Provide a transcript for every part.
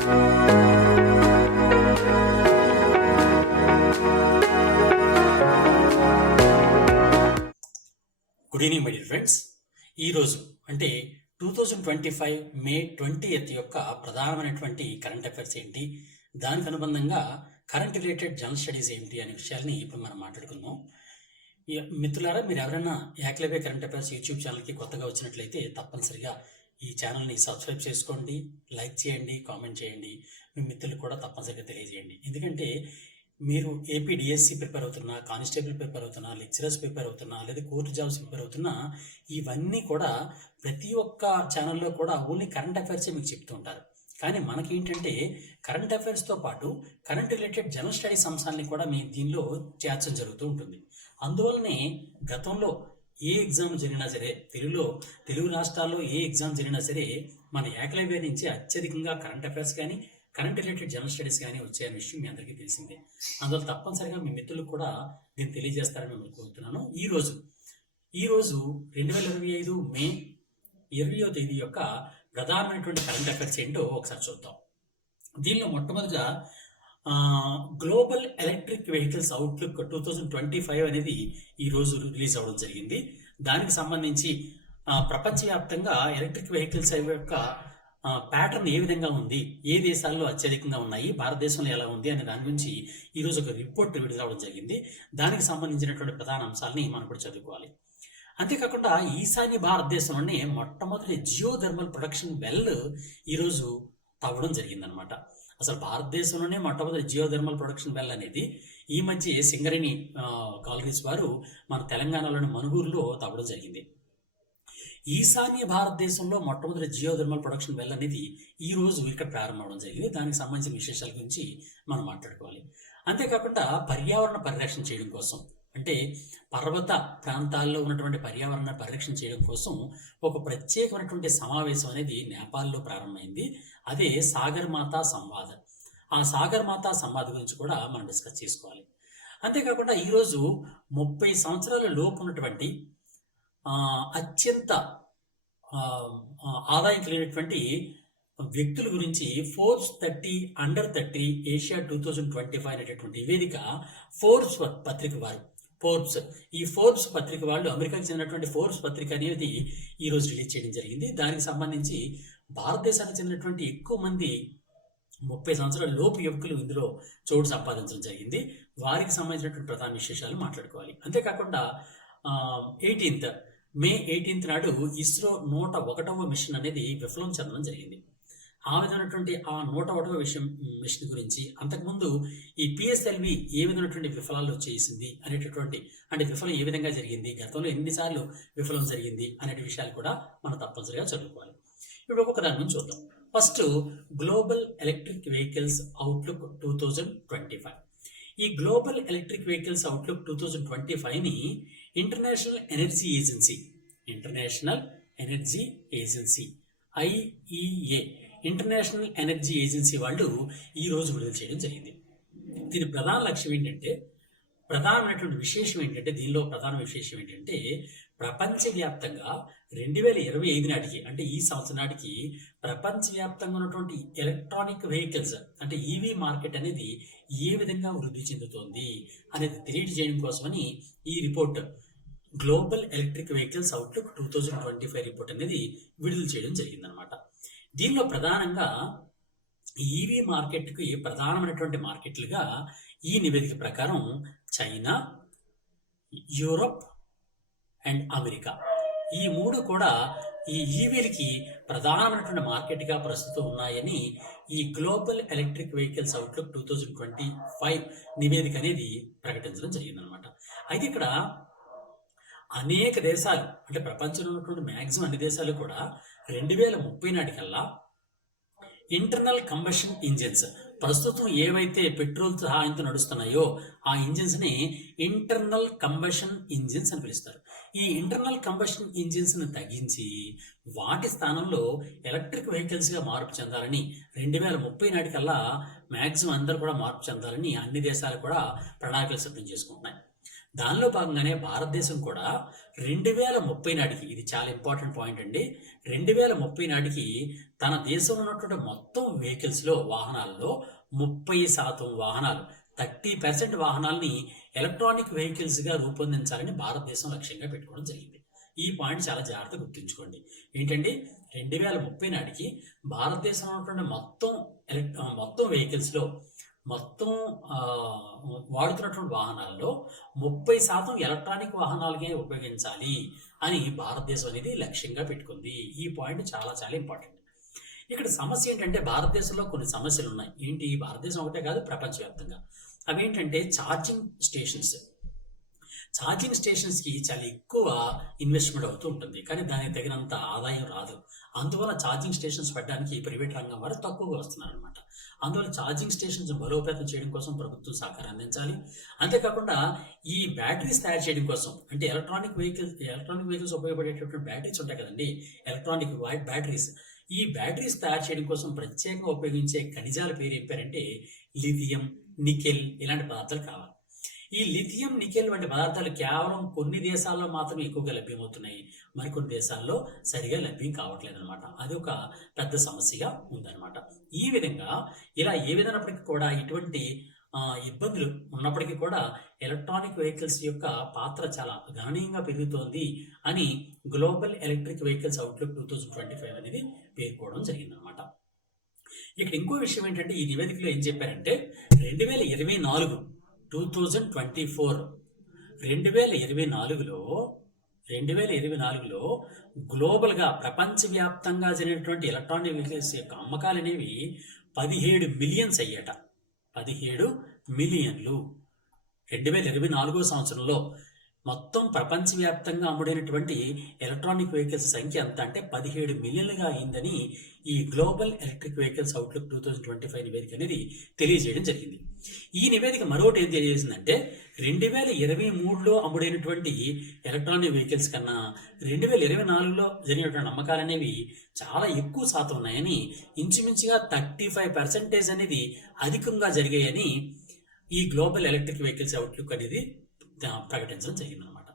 Good evening my dear friends. ఈరోజు అంటే 2025 మే 20th యొక్క ప్రధానమైనటువంటి కరెంట్ అఫైర్స్ ఏంటి, దానికి అనుబంధంగా కరెంట్ రిలేటెడ్ జనరల్ స్టడీస్ ఏంటి అనే విషయాల్ని ఇప్పుడు మనం మాట్లాడుకుందాం. మిత్రులారా, మీరు ఎవరైనా యాక్లెబే కరెంట్ అఫైర్స్ యూట్యూబ్ ఛానల్కి కొత్తగా వచ్చినట్లయితే తప్పనిసరిగా ఈ ఛానల్ని సబ్స్క్రైబ్ చేసుకోండి, లైక్ చేయండి, కామెంట్ చేయండి, మీ మిత్రులకు కూడా తప్పనిసరిగా తెలియజేయండి. ఎందుకంటే మీరు ఏపీ డిఎస్సి ప్రిపేర్ అవుతున్నా, కానిస్టేబుల్ ప్రిపేర్ అవుతున్నా, లెక్చరర్స్ ప్రిపేర్ అవుతున్నా, లేదా కోర్టు జాబ్స్ ప్రిపేర్ అవుతున్నా, ఇవన్నీ కూడా ప్రతి ఒక్క ఛానల్లో కూడా ఓన్లీ కరెంట్ అఫైర్సే మీకు చెప్తూ ఉంటారు. కానీ మనకి ఏంటంటే కరెంట్ అఫైర్స్తో పాటు కరెంట్ రిలేటెడ్ జనరల్ స్టడీస్ అంశాలని కూడా మీ దీనిలో చేర్చడం జరుగుతూ ఉంటుంది. అందువల్లనే గతంలో ఏ ఎగ్జామ్ జరిగినా సరే, తెలుగు రాష్ట్రాల్లో ఏ ఎగ్జామ్ జరిగినా సరే, మన యాక్లెబే నుంచి అత్యధికంగా కరెంట్ అఫైర్స్ కానీ కరెంట్ రిలేటెడ్ జనరల్ స్టడీస్ కానీ వచ్చాయనే విషయం మీ అందరికీ తెలిసిందే. అందువల్ల తప్పనిసరిగా మీ మిత్రులకు కూడా నేను తెలియజేస్తారని మిమ్మల్ని కోరుతున్నాను. ఈరోజు 2025 మే 20వ తేదీ యొక్క ప్రధానమైనటువంటి కరెంట్ అఫైర్స్ ఏంటో ఒకసారి చూద్దాం. దీనిలో మొట్టమొదటిగా గ్లోబల్ ఎలక్ట్రిక్ వెహికల్స్ అవుట్లుక్ 2025 అనేది ఈరోజు రిలీజ్ అవ్వడం జరిగింది. దానికి సంబంధించి ప్రపంచవ్యాప్తంగా ఎలక్ట్రిక్ వెహికల్స్ యొక్క ప్యాటర్న్ ఏ విధంగా ఉంది, ఏ దేశాల్లో అత్యధికంగా ఉన్నాయి, భారతదేశంలో ఎలా ఉంది అనే దాని గురించి ఈరోజు ఒక రిపోర్ట్ విడుదలవడం జరిగింది. దానికి సంబంధించినటువంటి ప్రధాన అంశాలని మనం ఇప్పుడు చదువుకోవాలి. అంతేకాకుండా ఈశాన్య భారతదేశంలోనే మొట్టమొదటి జియోథర్మల్ ప్రొడక్షన్ వెల్ ఈరోజు తవ్వడం జరిగిందనమాట. అసలు భారతదేశంలోనే మొట్టమొదటి జియోథర్మల్ ప్రొడక్షన్ వెల్ అనేది ఈ మధ్య సింగరేణి కాలరీస్ వారు మన తెలంగాణలోని మనుగూరులో తవ్వడం జరిగింది. ఈశాన్య భారతదేశంలో మొట్టమొదటి జియోథర్మల్ ప్రొడక్షన్ వెల్ అనేది ఈ రోజు ఇక్కడ ప్రారంభం అవడం జరిగింది. దానికి సంబంధించిన విశేషాల గురించి మనం మాట్లాడుకోవాలి. అంతేకాకుండా పర్యావరణ పరిరక్షణ చేయడం కోసం, అంటే పర్వత ప్రాంతాల్లో ఉన్నటువంటి పర్యావరణ పరిరక్షణ చేయడం కోసం ఒక ప్రత్యేకమైనటువంటి సమావేశం అనేది నేపాల్లో ప్రారంభమైంది. అదే సాగర్ మాతా సంవాద్. ఆ సాగర్ మాతా సంవాద్ గురించి కూడా మనం డిస్కస్ చేసుకోవాలి. అంతేకాకుండా ఈరోజు 30 సంవత్సరాల లోపు ఉన్నటువంటి అత్యంత ఆదాయం కలిగినటువంటి వ్యక్తుల గురించి ఫోర్బ్స్ 30 అండర్ 30 ఏషియా 2025 అనేటటువంటి నివేదిక ఫోర్బ్స్ పత్రిక వారు ఈ ఫోర్బ్స్ పత్రిక వాళ్ళు, అమెరికాకి చెందినటువంటి ఫోర్బ్స్ పత్రిక అనేది ఈరోజు రిలీజ్ చేయడం జరిగింది. దానికి సంబంధించి భారతదేశానికి చెందినటువంటి ఎక్కువ మంది 30 సంవత్సరాల లోపు యువకులు ఇందులో చోటు సంపాదించడం జరిగింది. వారికి సంబంధించినటువంటి ప్రధాన విశేషాలు మాట్లాడుకోవాలి. అంతేకాకుండా మే 18 నాడు ఇస్రో 101వ మిషన్ అనేది విఫలం చెందడం జరిగింది. ఆ విధమైనటువంటి ఆ 101వ మిషన్ గురించి, అంతకుముందు ఈ పిఎస్ఎల్వి ఏ విధమైనటువంటి విఫలాలు చేసింది అనేటటువంటి, అంటే విఫలం ఏ విధంగా జరిగింది, గతంలో ఎన్నిసార్లు విఫలం జరిగింది అనే విషయాలు కూడా మనం తప్పనిసరిగా చదువుకోవాలి. ఇప్పుడు ఒక్కొక్క దాని నుంచి చూద్దాం. First, global electric vehicles outlook 2025. ఈ గ్లోబల్ ఎలక్ట్రిక్ వెహికల్స్ అవుట్లుక్ 2025ని international energy agency IEA international energy agency వాళ్ళు ఈరోజు విడుదల చేయడం జరిగింది. దీని ప్రధాన లక్ష్యం ఏంటంటే, దీనిలో ప్రధాన విశేషం ఏంటంటే ప్రపంచవ్యాప్తంగా 2025 నాటికి, అంటే ఈ సంవత్సరం నాటికి ప్రపంచవ్యాప్తంగా ఉన్నటువంటి ఎలక్ట్రానిక్ వెహికల్స్ అంటే ఈవీ మార్కెట్ అనేది ఏ విధంగా వృద్ధి చెందుతోంది అనేది తెలియజేయడం కోసమని ఈ report global electric vehicles outlook 2025 report అనేది విడుదల చేయడం జరిగిందనమాట. దీనిలో ప్రధానంగా ఈవీ మార్కెట్కి ప్రధానమైనటువంటి మార్కెట్లుగా ఈ నివేదిక ప్రకారం చైనా, యూరోప్ అండ్ అమెరికా, ఈ మూడు కూడా ఈ ఈవీలకి ప్రధానమైనటువంటి మార్కెట్గా ప్రస్తుతం ఉన్నాయని ఈ గ్లోబల్ ఎలక్ట్రిక్ వెహికల్స్ అవుట్లుక్ 2025 నివేదిక అనేది ప్రకటించడం జరిగిందనమాట. అయితే ఇక్కడ అనేక దేశాలు, అంటే ప్రపంచంలో ఉన్నటువంటి మ్యాక్సిమం అన్ని దేశాలు కూడా 2030 నాటికల్లా ఇంటర్నల్ కంబషన్ ఇంజిన్స్, ప్రస్తుతం ఏవైతే పెట్రోల్ సహాయంతో నడుస్తున్నాయో ఆ ఇంజిన్స్ని ఇంటర్నల్ కంబషన్ ఇంజిన్స్ అని పిలుస్తారు. ఈ ఇంటర్నల్ కంబషన్ ఇంజిన్స్ని తగ్గించి వాటి స్థానంలో ఎలక్ట్రిక్ వెహికల్స్గా మార్పు చెందాలని 2030 నాటికల్లా మ్యాక్సిమం అందరూ కూడా మార్పు చెందాలని అన్ని దేశాలు కూడా ప్రణాళికలు సిద్ధం చేసుకుంటున్నాయి. దానిలో భాగంగానే భారతదేశం కూడా 2030 నాటికి, ఇది చాలా ఇంపార్టెంట్ పాయింట్ అండి, 2030 నాటికి తన దేశంలో ఉన్నటువంటి మొత్తం వెహికల్స్లో, వాహనాల్లో 30% వాహనాలు, 30% వాహనాలని ఎలక్ట్రానిక్ వెహికల్స్గా రూపొందించాలని భారతదేశం లక్ష్యంగా పెట్టుకోవడం జరిగింది. ఈ పాయింట్ చాలా జాగ్రత్తగా గుర్తుంచుకోండి. ఏంటండి, 2030 నాటికి భారతదేశంలో ఉన్నటువంటి మొత్తం వెహికల్స్లో, మొత్తం వాడుతున్నటువంటి వాహనాల్లో 30% ఎలక్ట్రానిక్ వాహనాలకే ఉపయోగించాలి అని భారతదేశం అనేది లక్ష్యంగా పెట్టుకుంది. ఈ పాయింట్ చాలా చాలా ఇంపార్టెంట్. ఇక్కడ సమస్య ఏంటంటే, భారతదేశంలో కొన్ని సమస్యలు ఉన్నాయి. ఏంటి, భారతదేశం ఒకటే కాదు, ప్రపంచవ్యాప్తంగా. అవేంటంటే ఛార్జింగ్ స్టేషన్స్కి చాలా ఎక్కువ ఇన్వెస్ట్మెంట్ అవుతూ ఉంటుంది, కానీ దానికి తగినంత ఆదాయం రాదు. అందువల్ల ఛార్జింగ్ స్టేషన్స్ పెట్టడానికి ప్రైవేట్ రంగం వారు తక్కువగా వస్తున్నారు అనమాట. అందువల్ల ఛార్జింగ్ స్టేషన్స్ బలోపేతం చేయడం కోసం ప్రభుత్వం సహకారం అందించాలి. అంతేకాకుండా ఈ బ్యాటరీస్ తయారు చేయడం కోసం, అంటే ఎలక్ట్రానిక్ వెహికల్స్ ఉపయోగపడేటటువంటి బ్యాటరీస్ ఉంటాయి కదండి, ఎలక్ట్రానిక్ బ్యాటరీస్. ఈ బ్యాటరీస్ తయారు చేయడం కోసం ప్రత్యేకంగా ఉపయోగించే ఖనిజాల పేరు ఏం పేరంటే లిథియం, నికెల్ ఇలాంటి పదార్థాలు కావాలి. ఈ లిథియం, నికెల్ వంటి పదార్థాలు కేవలం కొన్ని దేశాల్లో మాత్రమే ఎక్కువగా లభ్యమవుతున్నాయి, మరికొన్ని దేశాల్లో సరిగా లభ్యం కావట్లేదు అనమాట. అది ఒక పెద్ద సమస్యగా ఉందన్నమాట. ఈ విధంగా ఇలా ఏ విధమైనప్పటికీ కూడా ఇటువంటి ఇబ్బందులు ఉన్నప్పటికీ కూడా ఎలక్ట్రానిక్ వెహికల్స్ యొక్క పాత్ర చాలా గణనీయంగా పెరుగుతోంది అని గ్లోబల్ ఎలక్ట్రిక్ వెహికల్స్ అవుట్లుక్ 2025 అనేది పేర్కోవడం జరిగిందనమాట. ఇక్కడ ఇంకో విషయం ఏంటంటే, ఈ నివేదికలో ఏం చెప్పారంటే 2024లో గ్లోబల్గా ప్రపంచవ్యాప్తంగా జరిగినటువంటి ఎలక్ట్రానిక్ వెహికల్స్ యొక్క అమ్మకాలు అనేవి 17 మిలియన్స్ అయ్యాట. 17 మిలియన్లు 2024 సంవత్సరంలో మొత్తం ప్రపంచవ్యాప్తంగా అమ్ముడైనటువంటి ఎలక్ట్రానిక్ వెహికల్స్ సంఖ్య ఎంత అంటే 17 మిలియన్లుగా అయిందని ఈ గ్లోబల్ ఎలక్ట్రిక్ వెహికల్స్ అవుట్లుక్ 2025 నివేదిక అనేది తెలియజేయడం జరిగింది. ఈ నివేదిక మరొకటి ఏం తెలియజేసిందంటే, 2023లో అమ్ముడైనటువంటి ఎలక్ట్రానిక్ వెహికల్స్ కన్నా 2024లో జరిగినటువంటి అమ్మకాలు అనేవి చాలా ఎక్కువ శాతం ఉన్నాయని, ఇంచుమించుగా 35% అనేది అధికంగా జరిగాయని ఈ గ్లోబల్ ఎలక్ట్రిక్ వెహికల్స్ అవుట్లుక్ అనేది ప్రకటించడం జరిగిందనమాట.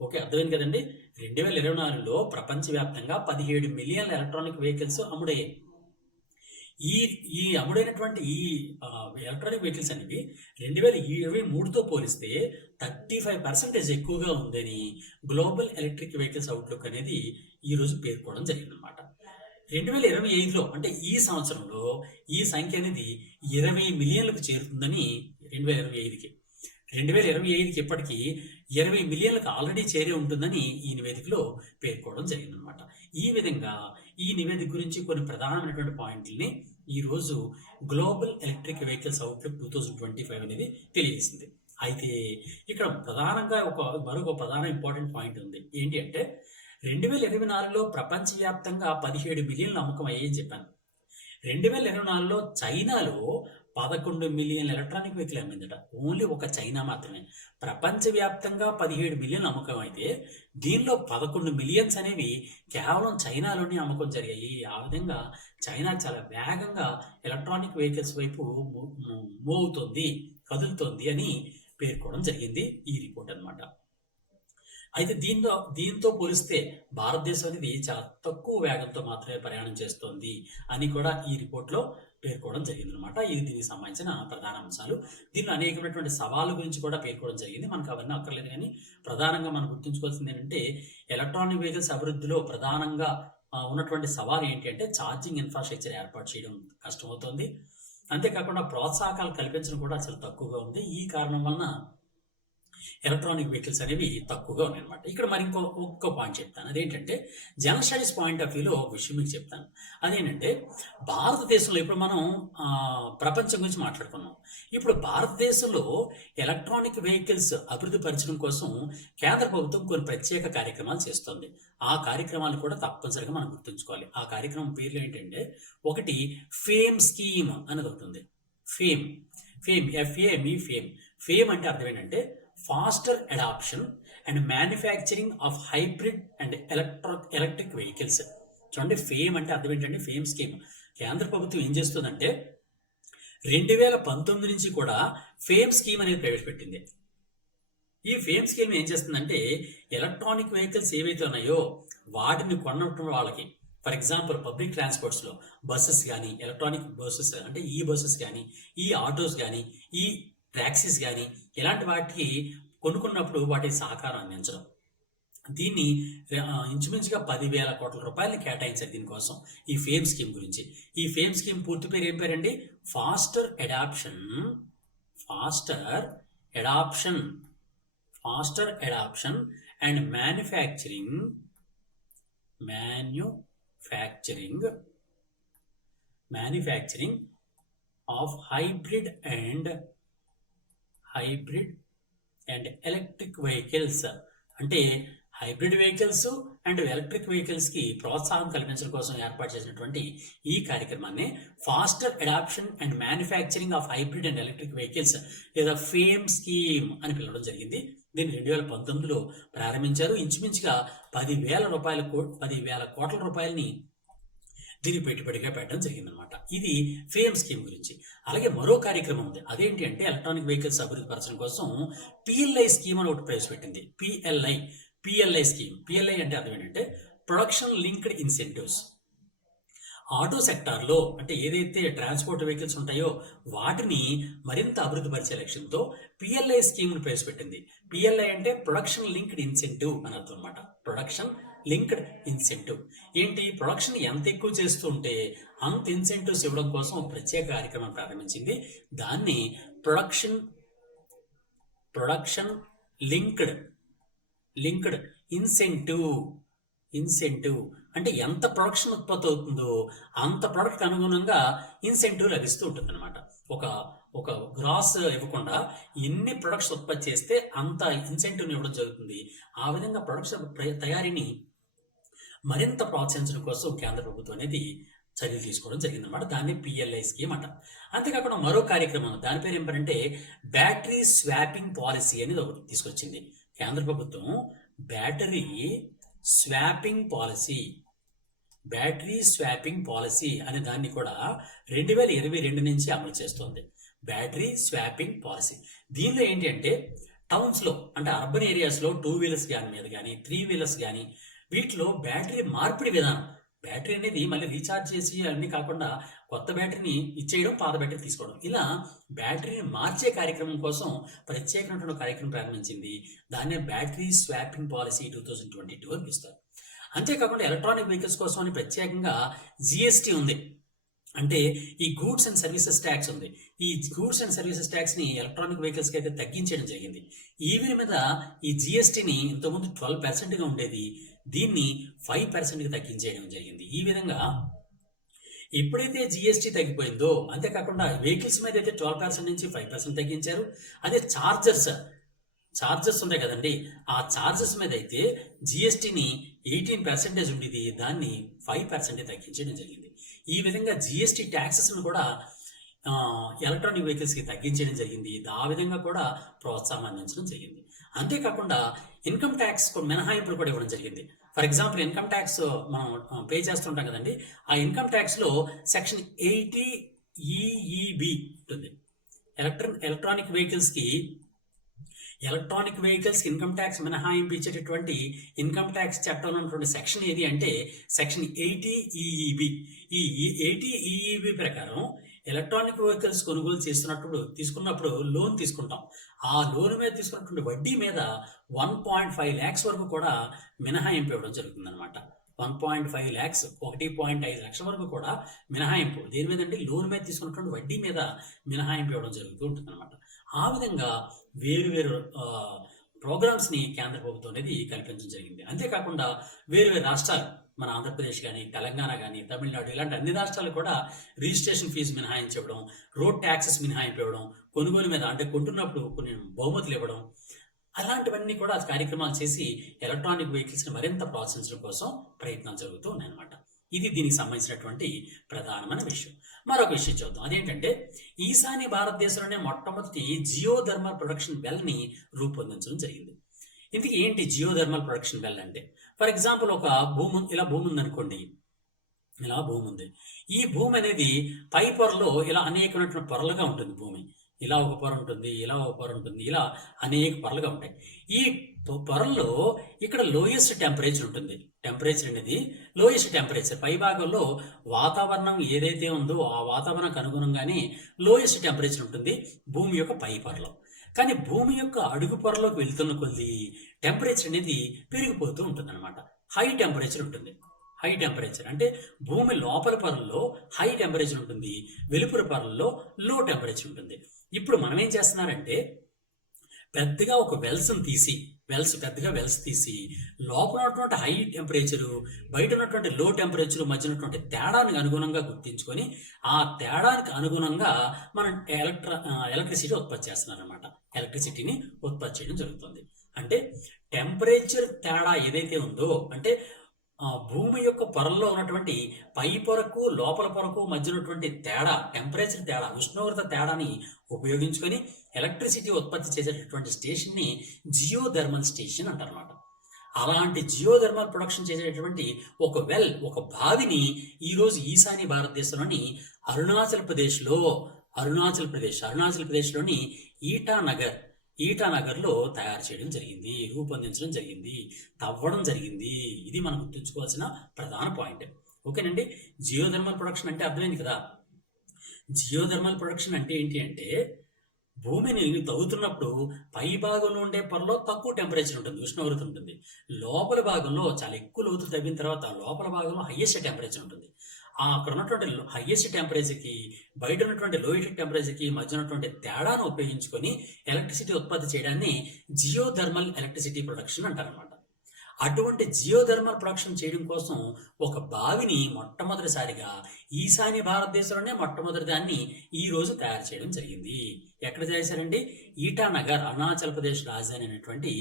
ఓకే, అర్థమైంది కదండి. 2024లో ప్రపంచవ్యాప్తంగా 17 మిలియన్ల ఎలక్ట్రానిక్ వెహికల్స్ అమ్ముడయ్యాయి. ఈ అమ్ముడైనటువంటి ఈ ఎలక్ట్రానిక్ వెహికల్స్ అనేవి 2023తో పోలిస్తే 35% ఎక్కువగా ఉందని గ్లోబల్ ఎలక్ట్రిక్ వెహికల్స్ అవుట్లుక్ అనేది ఈరోజు పేర్కోవడం జరిగిందనమాట. 2025లో అంటే ఈ సంవత్సరంలో ఈ సంఖ్య అనేది 20 మిలియన్లకు చేరుతుందని 2025కి ఇప్పటికీ 20 మిలియన్లకు ఆల్రెడీ చేరి ఉంటుందని ఈ నివేదికలో పేర్కోవడం జరిగిందనమాట. ఈ విధంగా ఈ నివేదిక గురించి కొన్ని ప్రధానమైనటువంటి పాయింట్లని ఈరోజు గ్లోబల్ ఎలక్ట్రిక్ వెహికల్స్ అవుట్లుక్ 2025 అనేది తెలియజేసింది. అయితే ఇక్కడ ప్రధానంగా మరొక ప్రధాన ఇంపార్టెంట్ పాయింట్ ఉంది. ఏంటి అంటే, 2024లో ప్రపంచవ్యాప్తంగా 17 మిలియన్ల అమ్మకం అయ్యాయని చెప్పాను. 2024లో చైనాలో 11 మిలియన్ల ఎలక్ట్రానిక్ వెహికల్ అమ్మిందట. ఓన్లీ ఒక చైనా మాత్రమే. ప్రపంచవ్యాప్తంగా 17 మిలియన్ల అమ్మకం అయితే దీనిలో 11 మిలియన్స్ అనేవి కేవలం చైనాలోనే అమ్మకం జరిగాయి. ఆ విధంగా చైనా చాలా వేగంగా ఎలక్ట్రానిక్ వెహికల్స్ వైపు మూవ్ అవుతుంది, కదులుతోంది అని పేర్కోవడం జరిగింది ఈ రిపోర్ట్ అనమాట. అయితే దీంతో పోలిస్తే భారతదేశం అనేది చాలా తక్కువ వేగంతో మాత్రమే ప్రయాణం చేస్తోంది అని కూడా ఈ రిపోర్ట్లో పేర్కోవడం జరిగిందనమాట. ఇది దీనికి సంబంధించిన ప్రధాన అంశాలు. దీనిలో అనేకమైనటువంటి సవాళ్ళ గురించి కూడా పేర్కోవడం జరిగింది. మనకు అవన్నీ అక్కర్లేదు, కానీ ప్రధానంగా మనం గుర్తుంచుకోవాల్సింది ఏంటంటే, ఎలక్ట్రానిక్ వెహికల్స్ అభివృద్ధిలో ప్రధానంగా ఉన్నటువంటి సవాలు ఏంటి అంటే, ఛార్జింగ్ ఇన్ఫ్రాస్ట్రక్చర్ ఏర్పాటు చేయడం కష్టమవుతుంది. అంతేకాకుండా ప్రోత్సాహకాలు కల్పించడం కూడా అసలు తక్కువగా ఉంది. ఈ కారణం వలన ఎలక్ట్రానిక్ వెహికల్స్ అనేవి తక్కువగా ఉన్నాయి అనమాట. ఇక్కడ మరి ఒక్క పాయింట్ చెప్తాను. అదేంటంటే, జనరల్ స్టడీస్ పాయింట్ ఆఫ్ వ్యూలో ఒక విషయం మీకు చెప్తాను. అదేంటంటే, భారతదేశంలో ఇప్పుడు మనం ప్రపంచం గురించి మాట్లాడుకున్నాం. ఇప్పుడు భారతదేశంలో ఎలక్ట్రానిక్ వెహికల్స్ అభివృద్ధి పరచడం కోసం కేంద్ర ప్రభుత్వం కొన్ని ప్రత్యేక కార్యక్రమాలు చేస్తుంది. ఆ కార్యక్రమాలు కూడా తప్పనిసరిగా మనం గుర్తుంచుకోవాలి. ఆ కార్యక్రమం పేర్లు ఏంటంటే, ఒకటి ఫేమ్ స్కీమ్ అనేది ఒకటి ఉంది. ఫేమ్ ఫేమ్ అంటే అర్థం ఏంటంటే, faster adoption and manufacturing of hybrid and electric vehicles. చూడండి, ఫేమ్ అంటే అర్థం ఏంటంటే, ఫేమ్ స్కీమ్. కేంద్ర ప్రభుత్వం ఏం చేస్తుందంటే 2019 నుంచి కూడా ఫేమ్ స్కీమ్ అనేది ప్రవేశపెట్టింది. ఈ ఫేమ్ స్కీమ్ ఏం చేస్తుందంటే ఎలక్ట్రానిక్ వెహికల్స్ ఏవైతే ఉన్నాయో వాటిని కొన్నటువంటి వాళ్ళకి, ఫర్ ఎగ్జాంపుల్ పబ్లిక్ ట్రాన్స్పోర్ట్స్లో బస్సెస్ కానీ, ఎలక్ట్రానిక్ బస్సెస్ అంటే ఈ బస్సెస్ కానీ, ఈ ఆటోస్ కానీ, ఈ టాక్సీస్ కానీ, ఇలాంటి వాటికి కొనుక్కున్నప్పుడు వాటి సహకారం అందించడం. దీన్ని ఇంచుమించుగా 10,000 కోట్ల రూపాయలని కేటాయించారు దీనికోసం, ఈ ఫేమ్ స్కీమ్ గురించి. ఈ ఫేమ్ స్కీమ్ పూర్తి పేరు ఏం పేరండి? Faster adoption and manufacturing of hybrid and electric vehicles. అంటే హైబ్రిడ్ వెహికల్స్ అండ్ ఎలక్ట్రిక్ వెహికల్స్కి ప్రోత్సాహం కల్పించడం కోసం ఏర్పాటు చేసినటువంటి ఈ కార్యక్రమాన్ని faster adoption and manufacturing of hybrid and electric vehicles లేదా ఫేమ్ స్కీమ్ అని పిలవడం జరిగింది. దీన్ని 2019లో ప్రారంభించారు. ఇంచుమించుగా 10,000 కోట్ల రూపాయలని దీన్ని పెట్టుబడిగా పెట్టడం జరిగిందనమాట. ఇది ఫేమ్ స్కీమ్ గురించి. అలాగే మరో కార్యక్రమం ఉంది. అదేంటి అంటే ఎలక్ట్రానిక్ వెహికల్స్ అభివృద్ధి పరచడం కోసం పిఎల్ఐ స్కీమ్ అని ఒకటి ప్రవేశపెట్టింది. PLI scheme. పిఎల్ఐ అంటే అర్థం ఏంటంటే ప్రొడక్షన్ లింక్డ్ ఇన్సెంటివ్స్. ఆటో సెక్టార్లో అంటే ఏదైతే ట్రాన్స్పోర్ట్ వెహికల్స్ ఉంటాయో వాటిని మరింత అభివృద్ధి పరిచే లక్ష్యంతో పిఎల్ఐ స్కీమ్ను ప్రవేశపెట్టింది. పిఎల్ఐ అంటే ప్రొడక్షన్ లింక్డ్ ఇన్సెంటివ్ అని అర్థం అనమాట. ప్రొడక్షన్ లింక్డ్ ఇన్సెంటివ్ ఏంటి? ప్రొడక్షన్ ఎంత ఎక్కువ చేస్తూ ఉంటే అంత ఇన్సెంటివ్స్ ఇవ్వడం కోసం ఒక ప్రత్యేక కార్యక్రమం ప్రారంభించింది. దాన్ని ప్రొడక్షన్ లింక్డ్ ఇన్సెంటివ్ అంటే ఎంత ప్రొడక్షన్ ఉత్పత్తి అవుతుందో అంత ప్రొడక్ట్ అనుగుణంగా ఇన్సెంటివ్ లభిస్తూ ఉంటుంది అనమాట. ఒక గ్రాస్ ఇవ్వకుండా ఎన్ని ప్రొడక్ట్స్ ఉత్పత్తి చేస్తే అంత ఇన్సెంటివ్ని ఇవ్వడం జరుగుతుంది. ఆ విధంగా ప్రొడక్ట్స్ తయారీని మరింత ప్రోత్సహించడం కోసం కేంద్ర ప్రభుత్వం అనేది చర్యలు తీసుకోవడం జరిగిందన్నమాట. దాన్ని పిఎల్ఐ స్కీమ్ అంట. అంతేకాకుండా మరో కార్యక్రమం, దాని పేరు ఏంటంటే బ్యాటరీ స్వాపింగ్ పాలసీ అనేది ఒకటి తీసుకొచ్చింది కేంద్ర ప్రభుత్వం. బ్యాటరీ స్వాపింగ్ పాలసీ అనే దాన్ని కూడా 2022 నుంచి అమలు చేస్తోంది. Battery swapping policy. దీనిలో ఏంటి అంటే టౌన్స్లో అంటే అర్బన్ ఏరియాస్లో 2 వీలర్స్ మీద కానీ 3 వీలర్స్ కానీ వీటిలో బ్యాటరీ మార్పిడి విధానం. బ్యాటరీ అనేది మళ్ళీ రీఛార్జ్ చేసి అన్నీ కాకుండా కొత్త బ్యాటరీని ఇచ్చేయడం, పాత బ్యాటరీ తీసుకోవడం, ఇలా బ్యాటరీని మార్చే కార్యక్రమం కోసం ప్రత్యేకమైనటువంటి కార్యక్రమం ప్రారంభించింది. దాన్నే బ్యాటరీ స్వాపింగ్ పాలసీ 2022 అని పిలుస్తారు. అంతేకాకుండా ఎలక్ట్రానిక్ వెహికల్స్ కోసం అని ప్రత్యేకంగా జిఎస్టీ ఉంది. అంటే ఈ గూడ్స్ అండ్ సర్వీసెస్ ట్యాక్స్ ఉంది. ఈ గూడ్స్ అండ్ సర్వీసెస్ ట్యాక్స్ని ఎలక్ట్రానిక్ వెహికల్స్కి అయితే తగ్గించడం జరిగింది. ఈవి మీద ఈ జిఎస్టీని ఇంతకుముందు 12% ఉండేది, దీన్ని 5%కి తగ్గించేయడం జరిగింది. ఈ విధంగా ఎప్పుడైతే జిఎస్టీ తగ్గిపోయిందో, అంతేకాకుండా వెహికల్స్ మీద అయితే 12% నుంచి 5% తగ్గించారు. అదే చార్జెస్ ఉంటాయి కదండి, ఆ చార్జెస్ మీద అయితే జిఎస్టీని 18% ఉండేది, దాన్ని 5% తగ్గించడం జరిగింది. ఈ విధంగా జిఎస్టీ ట్యాక్సెస్ను కూడా ఎలక్ట్రానిక్ వెహికల్స్కి తగ్గించడం జరిగింది. ఆ విధంగా కూడా ప్రోత్సాహం అందించడం జరిగింది. అంతేకాకుండా ఇన్కమ్ ట్యాక్స్ మినహాయింపులు కూడా ఇవ్వడం జరిగింది. ఫర్ ఎగ్జాంపుల్ ఇన్కమ్ ట్యాక్స్ మనం పే చేస్తుంటాం కదండి, ఆ ఇన్కమ్ ట్యాక్స్లో సెక్షన్ 80 EEB ఉంటుంది. ఎలక్ట్రానిక్ వెహికల్స్ ఇన్కమ్ ట్యాక్స్ మినహాయింపు ఇచ్చేటటువంటి ఇన్కమ్ ట్యాక్స్ చట్టంలో ఉన్నటువంటి సెక్షన్ ఏది అంటే సెక్షన్ 80 EEB. ఈ 80 EEB ప్రకారం ఎలక్ట్రానిక్ వెహికల్స్ కొనుగోలు తీసుకున్నప్పుడు లోన్ తీసుకుంటాం. ఆ లోన్ మీద తీసుకున్నటువంటి వడ్డీ మీద 1.5 lakhs వరకు కూడా మినహాయింపు ఇవ్వడం జరుగుతుందన్నమాట. 1.5 lakhs 1.5 లక్షల వరకు కూడా మినహాయింపు. దేని మీద అంటే లోన్ మీద తీసుకున్నటువంటి వడ్డీ మీద మినహాయింపు ఇవ్వడం జరుగుతూ ఉంటుంది అనమాట. ఆ విధంగా వేరు ప్రోగ్రామ్స్ని కేంద్ర ప్రభుత్వం అనేది కల్పించడం జరిగింది. అంతేకాకుండా వేరు రాష్ట్రాలు, మన ఆంధ్రప్రదేశ్ కానీ, తెలంగాణ కానీ, తమిళనాడు ఇలాంటి అన్ని రాష్ట్రాలు కూడా రిజిస్ట్రేషన్ ఫీజు మినహాయించడం, రోడ్ ట్యాక్సెస్ మినహాయింపు ఇవ్వడం, కొనుగోలు మీద అంటే కొంటున్నప్పుడు కొన్ని బహుమతులు ఇవ్వడం, అలాంటివన్నీ కూడా కార్యక్రమాలు చేసి ఎలక్ట్రానిక్ వెహికల్స్ని మరింత ప్రోత్సహించడం కోసం ప్రయత్నాలు జరుగుతూ ఉన్నాయన్నమాట. ఇది దీనికి సంబంధించినటువంటి ప్రధానమైన విషయం. మరొక విషయం చూద్దాం. అదేంటంటే ఈశాన్య భారతదేశంలోనే మొట్టమొదటి జియోథర్మల్ ప్రొడక్షన్ వెల్ని రూపొందించడం జరిగింది. ఇందుకు ఏంటి జియోథర్మల్ ప్రొడక్షన్ వెల్ అంటే? ఫర్ ఎగ్జాంపుల్ ఒక భూమి ఉందనుకోండి, ఇలా భూమి ఉంది. ఈ భూమి అనేది పై పొరలో ఇలా అనేకమైనటువంటి పొరలుగా ఉంటుంది భూమి. ఇలా ఒక పొర ఉంటుంది, ఇలా ఒక పొర ఉంటుంది, ఇలా అనేక పొరలుగా ఉంటాయి. ఈ పొరల్లో ఇక్కడ లోయెస్ట్ టెంపరేచర్ ఉంటుంది. టెంపరేచర్ అనేది లోయెస్ట్ టెంపరేచర్ పై భాగంలో వాతావరణం ఏదైతే ఉందో ఆ వాతావరణానికి అనుగుణంగానే లోయెస్ట్ టెంపరేచర్ ఉంటుంది భూమి యొక్క పై పొరలో. కానీ భూమి యొక్క అడుగు పొరలోకి వెళ్తున్న కొద్దీ టెంపరేచర్ అనేది పెరిగిపోతూ ఉంటుంది అనమాట. హై టెంపరేచర్ ఉంటుంది. హై టెంపరేచర్ అంటే భూమి లోపల పొరల్లో హై టెంపరేచర్ ఉంటుంది, వెలుపల పొరల్లో లో టెంపరేచర్ ఉంటుంది. ఇప్పుడు మనం ఏం చేస్తున్నారంటే పెద్దగా ఒక పెద్దగా వెల్స్ తీసి లోపల ఉన్నటువంటి హై టెంపరేచరు, బయట ఉన్నటువంటి లో టెంపరేచర్ మధ్య ఉన్నటువంటి తేడానికి అనుగుణంగా గుర్తించుకొని ఆ తేడానికి అనుగుణంగా మనం ఎలక్ట్రిసిటీ ఉత్పత్తి చేస్తున్నారనమాట. ఎలక్ట్రిసిటీని ఉత్పత్తి చేయడం జరుగుతుంది. అంటే టెంపరేచర్ తేడా ఏదైతే ఉందో, అంటే భూమి యొక్క పొరల్లో ఉన్నటువంటి పై పొరకు లోపల పొరకు మధ్య ఉన్నటువంటి తేడా, టెంపరేచర్ తేడా, ఉష్ణోగ్రత తేడాని ఉపయోగించుకొని ఎలక్ట్రిసిటీ ఉత్పత్తి చేసేటటువంటి స్టేషన్ని జియోథర్మల్ స్టేషన్ అంటారన్నమాట. అలాంటి జియోథర్మల్ ప్రొడక్షన్ చేసేటటువంటి ఒక బావిని ఈరోజు ఈశాన్య భారతదేశంలోని అరుణాచల్ ప్రదేశ్లోని ఈటానగర్లో తయారు చేయడం జరిగింది, రూపొందించడం జరిగింది, తవ్వడం జరిగింది. ఇది మనం గుర్తుంచుకోవాల్సిన ప్రధాన పాయింట్. ఓకేనండి. జియోథర్మల్ ప్రొడక్షన్ అంటే అర్థమైంది కదా. జియోథర్మల్ ప్రొడక్షన్ అంటే ఏంటి అంటే భూమిని తవ్వుతున్నప్పుడు పై భాగంలో ఉండే పొరలో తక్కువ టెంపరేచర్ ఉంటుంది, ఉష్ణోగ్రత ఉంటుంది. లోపల భాగంలో చాలా ఎక్కువ లోతు తవ్విన తర్వాత లోపల భాగంలో హైయెస్ట్ టెంపరేచర్ ఉంటుంది. అక్కడ ఉన్నటువంటి హైయెస్ట్ టెంపరేచర్కి బయట ఉన్నటువంటి లోయెస్ట్ టెంపరేచర్కి మధ్య ఉన్నటువంటి తేడాను ఉపయోగించుకొని ఎలక్ట్రిసిటీ ఉత్పత్తి చేయడాన్ని జియోథర్మల్ ఎలక్ట్రిసిటీ ప్రొడక్షన్ అంటారనమాట. అటువంటి జియోథర్మల్ ప్రొడక్షన్ చేయడం కోసం ఒక బావిని మొట్టమొదటిసారిగా ఈశాన్య భారతదేశంలోనే మొట్టమొదటి దాన్ని ఈ రోజు తయారు చేయడం జరిగింది. ఎక్కడ చేశారండి? ఈటానగర్, అరుణాచల్ ప్రదేశ్ రాజధాని అయినటువంటి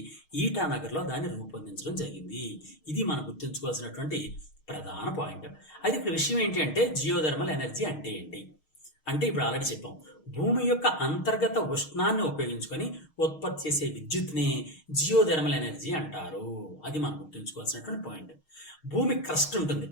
ఈటానగర్లో దాన్ని రూపొందించడం జరిగింది. ఇది మనం గుర్తుంచుకోవాల్సినటువంటి ప్రధాన పాయింట్. అయితే ఇక్కడ విషయం ఏంటి అంటే జియోథర్మల్ ఎనర్జీ అంటే ఏంటి అంటే ఇప్పుడు ఆల్రెడీ చెప్పాం. భూమి యొక్క అంతర్గత ఉష్ణాన్ని ఉపయోగించుకొని ఉత్పత్తి చేసే విద్యుత్ని జియోథర్మల్ ఎనర్జీ అంటారు. అది మనం గుర్తుంచుకోవాల్సినటువంటి పాయింట్. భూమి క్రస్ట్ ఉంటుంది.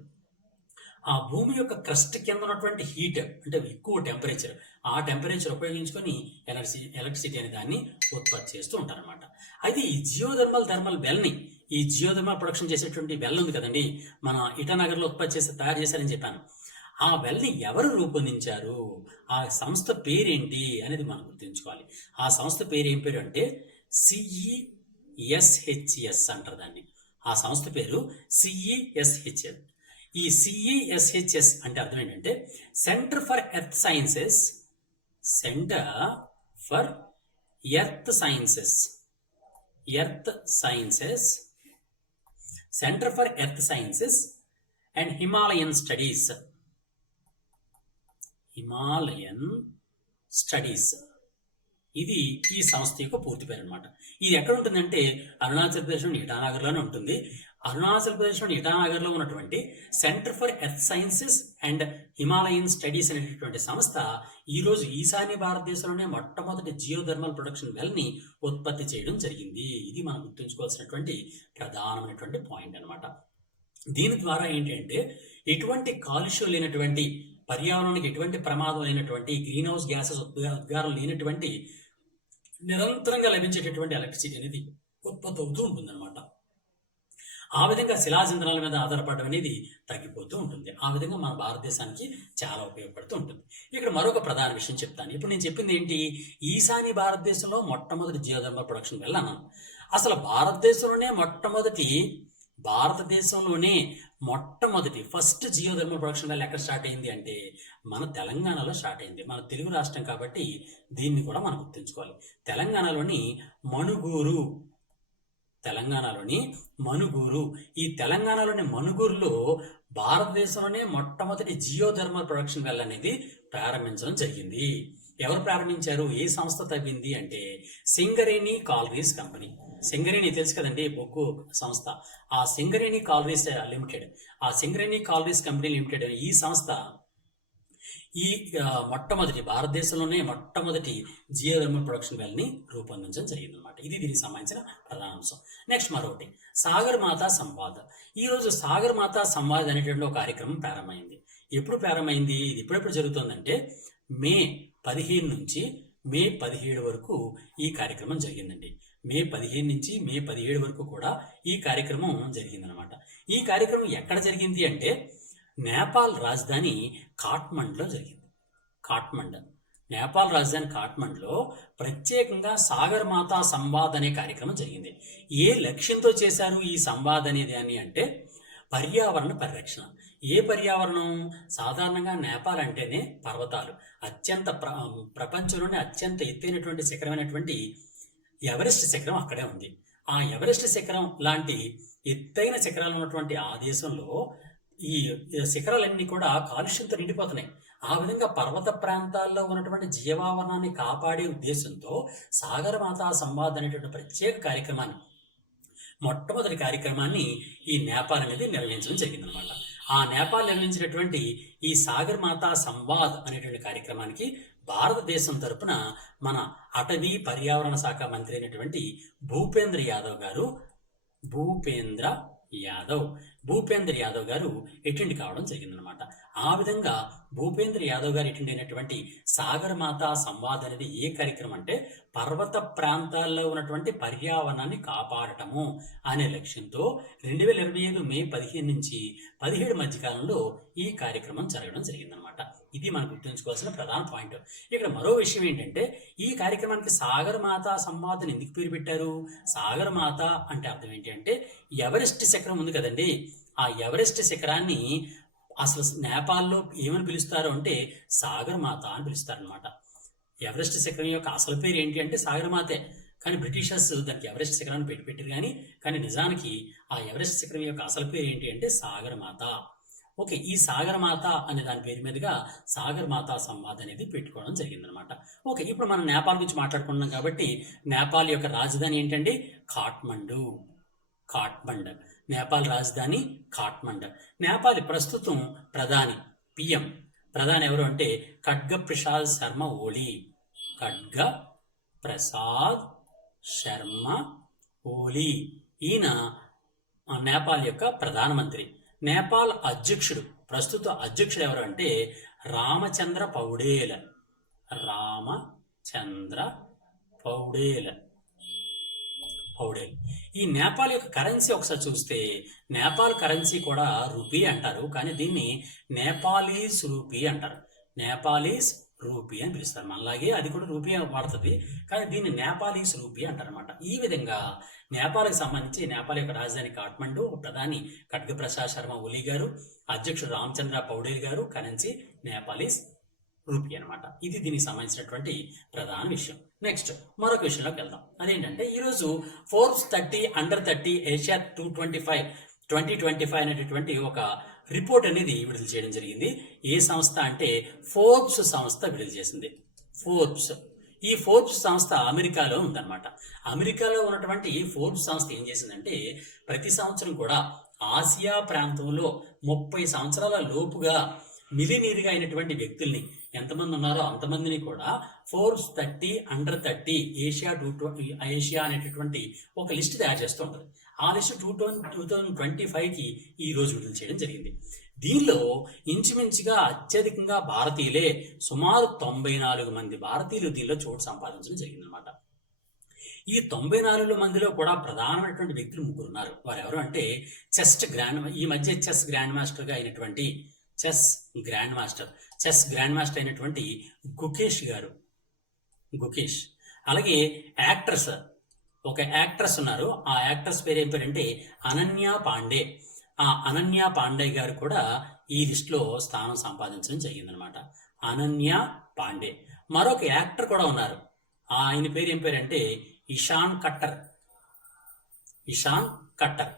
ఆ భూమి యొక్క క్రస్ట్ కింద ఉన్నటువంటి హీట్ అంటే ఎక్కువ టెంపరేచర్, ఆ టెంపరేచర్ ఉపయోగించుకొని ఎలక్ట్రిసిటీ అనే దాన్ని ఉత్పత్తి చేస్తూ ఉంటారనమాట. అయితే ఈ జియోథర్మల్ వెల్ని, ఈ జియోథర్మల్ ప్రొడక్షన్ చేసేటువంటి వెల్ ఉంది కదండి, మన ఇటానగర్లో తయారు చేశారని చెప్పాను. ఆ వెల్ని ఎవరు రూపొందించారు, ఆ సంస్థ పేరేంటి అనేది మనం గుర్తుంచుకోవాలి. ఆ సంస్థ పేరు ఏం పేరు అంటే CESHS అంటారు దాన్ని. ఆ సంస్థ పేరు CESHS. ఈ CESHS అంటే అర్థం ఏంటంటే centre for earth sciences and Himalayan studies. ఇది ఈ సంస్థ యొక్క పూర్తి పేరు అనమాట. ఇది ఎక్కడ ఉంటుందంటే అరుణాచల్ ప్రదేశ్లోని ఇటానగర్లోనే ఉంటుంది. అరుణాచల్ ప్రదేశ్లోని ఇటానగర్లో ఉన్నటువంటి centre for earth sciences and Himalayan studies అనేటటువంటి సంస్థ ఈరోజు ఈశాన్య భారతదేశంలోనే మొట్టమొదటి జియోథర్మల్ ప్రొడక్షన్ వెల్ని ఉత్పత్తి చేయడం జరిగింది. ఇది మనం గుర్తుంచుకోవాల్సినటువంటి ప్రధానమైనటువంటి పాయింట్ అనమాట. దీని ద్వారా ఏంటంటే ఎటువంటి కాలుష్యం లేనటువంటి, పర్యావరణానికి ఎటువంటి ప్రమాదం లేనటువంటి, గ్రీన్ హౌస్ గ్యాసెస్ ఉద్గారం లేనటువంటి నిరంతరంగా లభించేటటువంటి ఎలక్ట్రిసిటీ అనేది ఉత్పత్తి అవుతూ ఉంటుందన్నమాట. ఆ విధంగా శిలాజంధ్రాల మీద ఆధారపడడం అనేది తగ్గిపోతూ ఉంటుంది. ఆ విధంగా మన భారతదేశానికి చాలా ఉపయోగపడుతూ ఉంటుంది. ఇక్కడ మరొక ప్రధాన విషయం చెప్తాను. ఇప్పుడు నేను చెప్పింది ఏంటి? ఈశాన్య భారతదేశంలో మొట్టమొదటి జియోథర్మల్ ప్రొడక్షన్ వెల్ అన్నాను. అసలు భారతదేశంలోనే మొట్టమొదటి ఫస్ట్ జియోథర్మల్ ప్రొడక్షన్ వెల్ ఎక్కడ స్టార్ట్ అయింది అంటే మన తెలంగాణలో స్టార్ట్ అయింది. మన తెలుగు రాష్ట్రం కాబట్టి దీన్ని కూడా మనం గుర్తుంచుకోవాలి. తెలంగాణలోని మణుగూరు. ఈ తెలంగాణలోని మణుగూరులో భారతదేశంలోనే మొట్టమొదటి జియోథర్మల్ ప్రొడక్షన్ వెల్ అనేది ప్రారంభించడం జరిగింది. ఎవరు ప్రారంభించారు? ఏ సంస్థ తవ్వింది అంటే సింగరేణి కాలరీస్ కంపెనీ. సింగరేణి తెలుసు కదండి, బొగ్గు సంస్థ. ఆ సింగరేణి కాలరీస్ కంపెనీ లిమిటెడ్ ఈ సంస్థ భారతదేశంలోనే మొట్టమొదటి జియోథర్మల్ ప్రొడక్షన్ వెల్ ని రూపొందించడం జరిగింది అనమాట. ఇది దీనికి సంబంధించిన ప్రధాన అంశం. నెక్స్ట్ మరొకటి సాగర్ మాతా సంవాద్. ఈరోజు సాగర్ మాతా సంవాద్ అనేటువంటి ఒక కార్యక్రమం ప్రారంభమైంది. ఎప్పుడు ప్రారంభమైంది? ఇది ఎప్పుడెప్పుడు జరుగుతుందంటే మే 15 నుంచి మే 17 వరకు ఈ కార్యక్రమం జరిగిందండి. మే 15 నుంచి మే 17 వరకు కూడా ఈ కార్యక్రమం జరిగిందనమాట. ఈ కార్యక్రమం ఎక్కడ జరిగింది అంటే నేపాల్ రాజధాని కాఠ్మండ్లో జరిగింది. కాఠ్మండ్, నేపాల్ రాజధాని కాఠ్మండ్లో ప్రత్యేకంగా సాగర్ మాతా సంవాద్ అనే కార్యక్రమం జరిగింది. ఏ లక్ష్యంతో చేశారు ఈ సంవాద్ అనేది అంటే పర్యావరణ పరిరక్షణ. ఏ పర్యావరణం? సాధారణంగా నేపాల్ అంటేనే పర్వతాలు. అత్యంత ప్రపంచంలోనే అత్యంత ఎత్తైనటువంటి శిఖరమైనటువంటి ఎవరెస్ట్ శిఖరం అక్కడే ఉంది. ఆ ఎవరెస్ట్ శిఖరం లాంటి ఎత్తైన శిఖరాలు ఉన్నటువంటి ఆ దేశంలో ఈ శిఖరాలన్నీ కూడా కాలుష్యంతో నిండిపోతున్నాయి. ఆ విధంగా పర్వత ప్రాంతాల్లో ఉన్నటువంటి జీవావరణాన్ని కాపాడే ఉద్దేశంతో సాగర్ మాతా సంవాద్ అనేటువంటి ప్రత్యేక కార్యక్రమాన్ని, మొట్టమొదటి కార్యక్రమాన్ని ఈ నేపాల్ అనేది నిర్వహించడం జరిగిందనమాట. ఆ నేపాల్ నిర్వహించినటువంటి ఈ సాగర్ మాతా సంవాద్ అనేటువంటి కార్యక్రమానికి భారతదేశం తరపున మన అటవీ పర్యావరణ శాఖ మంత్రి అయినటువంటి భూపేంద్ర యాదవ్ గారు అటెండ్ కావడం జరిగిందనమాట. ఆ విధంగా భూపేంద్ర యాదవ్ గారు అటెండ్ అయినటువంటి సాగర్ మాతా సంవాద్ అనేది ఏ కార్యక్రమం అంటే పర్వత ప్రాంతాల్లో ఉన్నటువంటి పర్యావరణాన్ని కాపాడటము అనే లక్ష్యంతో 2025 మే 15 నుంచి 17 మధ్యకాలంలో ఈ కార్యక్రమం జరగడం జరిగిందనమాట. ఇది మనం గుర్తుంచుకోవాల్సిన ప్రధాన పాయింట్. ఇక్కడ మరో విషయం ఏంటంటే ఈ కార్యక్రమానికి సాగర్ మాతా సంవాద్ అని ఎందుకు పేరు పెట్టారు? సాగర్ మాత అంటే అర్థం ఏంటి అంటే ఎవరెస్ట్ శిఖరం ఉంది కదండి, ఆ ఎవరెస్ట్ శిఖరాన్ని అసలు నేపాల్లో ఏమని పిలుస్తారు అంటే సాగర్ మాత అని పిలుస్తారనమాట. ఎవరెస్ట్ శిఖరం యొక్క అసలు పేరు ఏంటి అంటే సాగర్ మాతే. కానీ బ్రిటిషర్స్ దానికి ఎవరెస్ట్ శిఖరాన్ని పెట్టారు. కానీ నిజానికి ఆ ఎవరెస్ట్ శిఖరం యొక్క అసలు పేరు ఏంటి అంటే సాగర్ మాత. ఓకే, ఈ సాగర్ మాత అనే దాని పేరు మీదుగా సాగర్ మాతా సంవాద్ అనేది పెట్టుకోవడం జరిగిందనమాట. ఓకే, ఇప్పుడు మనం నేపాల్ గురించి మాట్లాడుకుంటున్నాం కాబట్టి నేపాల్ యొక్క రాజధాని ఏంటండి? కాఠ్మండ్. నేపాల్ రాజధాని కాఠ్మండ్. నేపాల్ ప్రస్తుతం ప్రధాని ఎవరు అంటే ఖడ్గ ప్రసాద్ శర్మ ఓలీ. ఈయన నేపాల్ యొక్క ప్రధానమంత్రి. నేపాల్ ప్రస్తుత అధ్యక్షుడు ఎవరు అంటే రామచంద్ర పౌడేల్. ఈ నేపాల్ యొక్క కరెన్సీ ఒకసారి చూస్తే నేపాల్ కరెన్సీ కూడా రూపీ అంటారు, కానీ దీన్ని నేపాలీస్ రూపీ అంటారు. నేపాలీస్ రూపీ అని పిలుస్తారు. మనలాగే అది కూడా రూపీ వాడుతుంది, కానీ దీన్ని నేపాలీస్ రూపీ అంటారు అనమాట. ఈ విధంగా నేపాల్కి సంబంధించి నేపాల్ యొక్క రాజధాని కాఠ్మండు, ప్రధాని ఖడ్గ ప్రసాద్ శర్మ ఓలీ గారు, అధ్యక్షుడు రామచంద్ర పౌడేల్ గారు, కరెన్సీ నేపాలీస్ రూపీ అనమాట. ఇది దీనికి సంబంధించినటువంటి ప్రధాన విషయం. నెక్స్ట్ మరొక విషయంలోకి వెళ్దాం. అదేంటంటే ఈరోజు ఫోర్బ్స్ 30 అండర్ 30 ఏషియా 2025 అనేటటువంటి ఒక రిపోర్ట్ అనేది విడుదల చేయడం జరిగింది. ఏ సంస్థ అంటే ఫోర్బ్స్ సంస్థ విడుదల చేసింది. ఈ ఫోర్బ్స్ సంస్థ అమెరికాలో ఉందన్నమాట. అమెరికాలో ఉన్నటువంటి ఈ ఫోర్బ్స్ సంస్థ ఏం చేసిందంటే ప్రతి సంవత్సరం కూడా ఆసియా ప్రాంతంలో 30 సంవత్సరాల లోపుగా మిలినీరుగా అయినటువంటి వ్యక్తుల్ని ఎంతమంది ఉన్నారో అంతమందిని కూడా ఫోర్బ్స్ 30 అండర్ 30 ఏషియా అనేటటువంటి ఒక లిస్ట్ తయారు చేస్తూ ఉంటుంది. ఆ లిస్ట్ 2025కి ఈ రోజు విడుదల చేయడం జరిగింది. దీనిలో ఇంచుమించుగా అత్యధికంగా భారతీయులే, సుమారు 94 మంది భారతీయులు దీనిలో చోటు సంపాదించడం జరిగిందనమాట. ఈ 94 మందిలో కూడా ప్రధానమైనటువంటి వ్యక్తులు 3 ఉన్నారు. వారు ఎవరు అంటే ఈ మధ్య చెస్ గ్రాండ్ మాస్టర్ అయినటువంటి గుకేష్. అలాగే ఒక యాక్ట్రెస్ ఉన్నారు. ఆ యాక్ట్రెస్ పేరు ఏం పేరంటే అనన్య పాండే. ఆ అనన్య పాండే గారు కూడా ఈ లిస్టులో స్థానం సంపాదించడం జరిగిందనమాట. అనన్య పాండే. మరొక యాక్టర్ కూడా ఉన్నారు. ఆయన పేరు ఏం పేరంటే ఇషాన్ కట్టర్.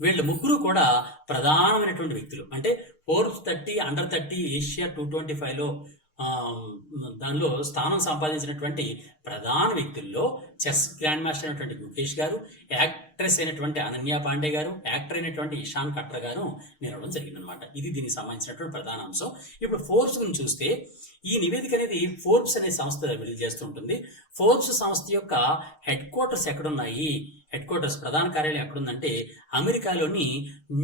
వీళ్ళు 3 కూడా ప్రధానమైనటువంటి వ్యక్తులు. అంటే ఫోర్బ్స్ 30 అండర్ 30 ఏషియా 2025లో దానిలో స్థానం సంపాదించినటువంటి ప్రధాన వ్యక్తుల్లో చెస్ గ్రాండ్ మాస్టర్ అయినటువంటి గుకేష్ గారు, యాక్ట్రెస్ అయినటువంటి అనన్య పాండే గారు, యాక్టర్ అయినటువంటి ఇషాన్ కట్టర్ గారు నిలవడం జరిగిందనమాట. ఇది దీనికి సంబంధించినటువంటి ప్రధాన అంశం. ఇప్పుడు ఫోర్బ్స్ గురించి చూస్తే ఈ నివేదిక అనేది ఫోర్బ్స్ అనే సంస్థ విడుదల చేస్తూ ఉంటుంది. ఫోర్బ్స్ సంస్థ యొక్క హెడ్ క్వార్టర్స్ ఎక్కడున్నాయి? ప్రధాన కార్యాలయం ఎక్కడుందంటే అమెరికాలోని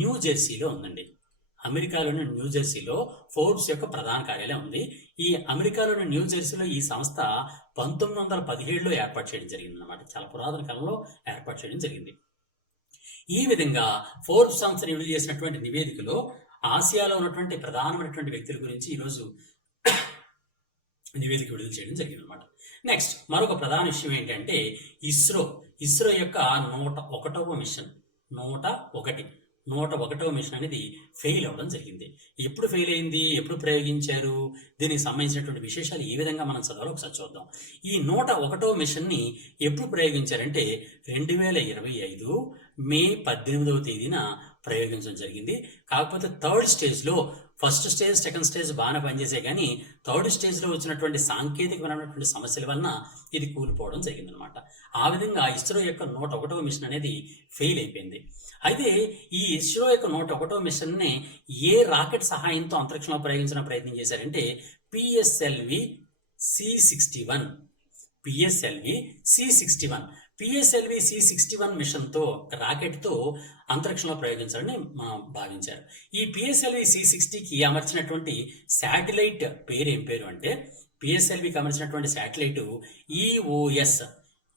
న్యూ జెర్సీలో ఉందండి. అమెరికాలోని న్యూజెర్సీలో ఫోర్బ్స్ యొక్క ప్రధాన కార్యాలయం ఉంది. ఈ అమెరికాలోని న్యూజెర్సీలో ఈ సంస్థ 1917లో ఏర్పాటు చేయడం జరిగింది అన్నమాట. చాలా పురాతన కాలంలో ఏర్పాటు చేయడం జరిగింది. ఈ విధంగా ఫోర్బ్స్ సంస్థ విడుదల చేసినటువంటి నివేదికలో ఆసియాలో ఉన్నటువంటి ప్రధానమైనటువంటి వ్యక్తుల గురించి ఈరోజు నివేదిక విడుదల చేయడం జరిగింది అనమాట. నెక్స్ట్ మరొక ప్రధాన విషయం ఏంటంటే ఇస్రో యొక్క 101వ మిషన్ 101వ మిషన్ అనేది ఫెయిల్ అవ్వడం జరిగింది. ఎప్పుడు ఫెయిల్ అయింది, ఎప్పుడు ప్రయోగించారు, దీనికి సంబంధించినటువంటి విశేషాలు ఏ విధంగా మనం చదవాలో ఒకసారి చూద్దాం. ఈ 101వ మిషన్ని ఎప్పుడు ప్రయోగించారంటే 2025 మే 18వ తేదీన ప్రయోగించడం జరిగింది. కాకపోతే థర్డ్ స్టేజ్లో, ఫస్ట్ స్టేజ్ సెకండ్ స్టేజ్ బాగానే పనిచేసే కానీ థర్డ్ స్టేజ్లో వచ్చినటువంటి సాంకేతికమైనటువంటి సమస్యల వలన ఇది కూలిపోవడం జరిగిందనమాట. ఆ విధంగా ఇస్రో యొక్క 101వ మిషన్ అనేది ఫెయిల్ అయిపోయింది. అయితే ఈ ఇస్రో యొక్క 101వ మిషన్ని ఏ రాకెట్ సహాయంతో అంతరిక్షంలో ప్రయోగించడం ప్రయత్నం చేశారంటే పిఎస్ఎల్వి C61 మిషన్తో రాకెట్తో అంతరిక్షంలో ప్రయోగించాలని భావించారు. ఈ పిఎస్ఎల్వి C60కి అమర్చినటువంటి శాటిలైట్ పేరు ఏం పేరు అంటే, పిఎస్ఎల్వికి అమర్చినటువంటి శాటిలైట్